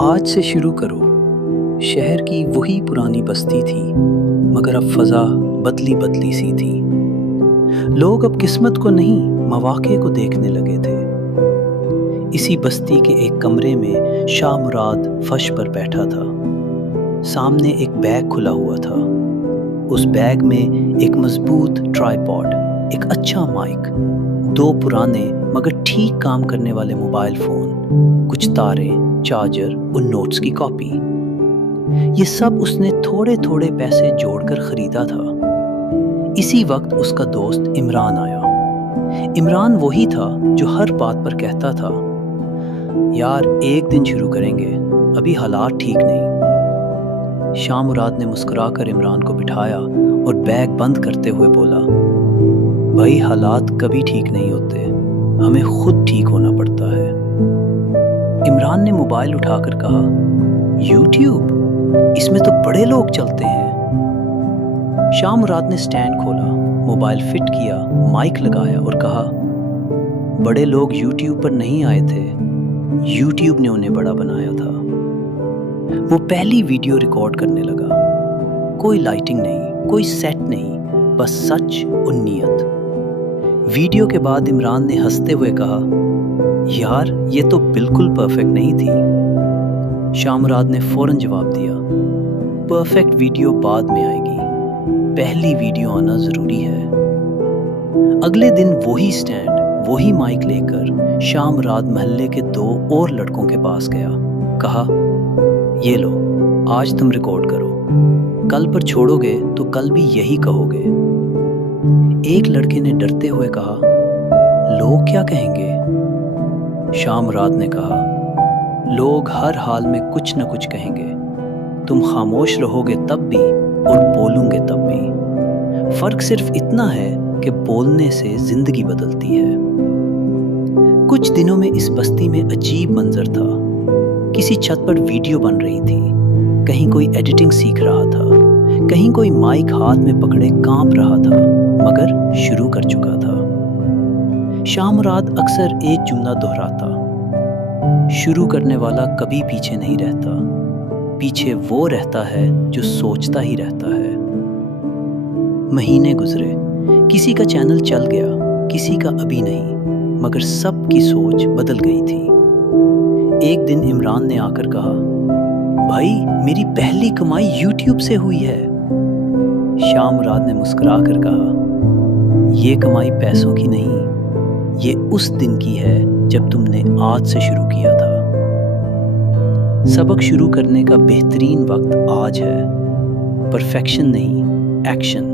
آج سے شروع کرو۔ شہر کی وہی پرانی بستی تھی، مگر اب فضا بدلی بدلی سی تھی۔ لوگ اب قسمت کو نہیں، مواقع کو دیکھنے لگے تھے۔ اسی بستی کے ایک کمرے میں شاہ مراد فرش پر بیٹھا تھا۔ سامنے ایک بیگ کھلا ہوا تھا۔ اس بیگ میں ایک مضبوط ٹرائی پاڈ، ایک اچھا مائک، 2 پرانے مگر ٹھیک کام کرنے والے موبائل فون، کچھ تارے، چارجر اور نوٹس کی کاپی۔ یہ سب اس نے تھوڑے تھوڑے پیسے جوڑ کر خریدا تھا۔ اسی وقت اس کا دوست عمران آیا۔ عمران وہی تھا جو ہر بات پر کہتا تھا، یار ایک دن شروع کریں گے، ابھی حالات ٹھیک نہیں۔ شاہ مراد نے مسکرا کر عمران کو بٹھایا اور بیگ بند کرتے ہوئے بولا، بھائی حالات کبھی ٹھیک نہیں ہوتے، ہمیں خود ٹھیک ہونا پڑتا ہے۔ عمران نے موبائل اٹھا کر کہا، یوٹیوب، اس میں تو بڑے لوگ چلتے ہیں۔ شاہ مراد نے سٹینڈ کھولا، موبائل فٹ کیا، مائک لگایا اور کہا، بڑے لوگ یوٹیوب پر نہیں آئے تھے، یوٹیوب نے انہیں بڑا بنایا تھا۔ وہ پہلی ویڈیو ریکارڈ کرنے لگا۔ کوئی لائٹنگ نہیں، کوئی سیٹ نہیں، بس سچ اور نیت۔ ویڈیو کے بعد عمران نے ہنستے ہوئے کہا، یار یہ تو بالکل پرفیکٹ نہیں تھی۔ شاہ مراد نے فوراً جواب دیا، پرفیکٹ ویڈیو بعد میں آئے گی، پہلی ویڈیو آنا ضروری ہے۔ اگلے دن وہی سٹینڈ، وہی مائک لے کر شاہ مراد محلے کے 2 اور لڑکوں کے پاس گیا۔ کہا، یہ لو، آج تم ریکارڈ کرو، کل پر چھوڑو گے تو کل بھی یہی کہو گے۔ ایک لڑکے نے ڈرتے ہوئے کہا، لوگ کیا کہیں گے؟ شاہ مراد نے کہا، لوگ ہر حال میں کچھ نہ کچھ کہیں گے، تم خاموش رہو گے تب بھی اور بولوں گے تب بھی۔ فرق صرف اتنا ہے کہ بولنے سے زندگی بدلتی ہے۔ کچھ دنوں میں اس بستی میں عجیب منظر تھا۔ کسی چھت پر ویڈیو بن رہی تھی، کہیں کوئی ایڈیٹنگ سیکھ رہا تھا، کہیں کوئی مائک ہاتھ میں پکڑے کانپ رہا تھا، مگر شروع کر چکا تھا۔ شاہ مراد اکثر ایک جملہ دہراتا، شروع کرنے والا کبھی پیچھے نہیں رہتا، پیچھے وہ رہتا ہے جو سوچتا ہی رہتا ہے۔ مہینے گزرے، کسی کا چینل چل گیا، کسی کا ابھی نہیں، مگر سب کی سوچ بدل گئی تھی۔ ایک دن عمران نے آ کر کہا، بھائی میری پہلی کمائی یوٹیوب سے ہوئی ہے۔ شاہ مراد نے مسکرا کر کہا، یہ کمائی پیسوں کی نہیں، یہ اس دن کی ہے جب تم نے آج سے شروع کیا تھا۔ سبق شروع کرنے کا بہترین وقت آج ہے۔ پرفیکشن نہیں، ایکشن۔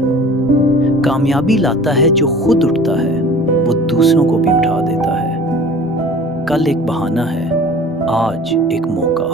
کامیابی لاتا ہے جو خود اٹھتا ہے، وہ دوسروں کو بھی اٹھا دیتا ہے۔ کل ایک بہانہ ہے، آج ایک موقع۔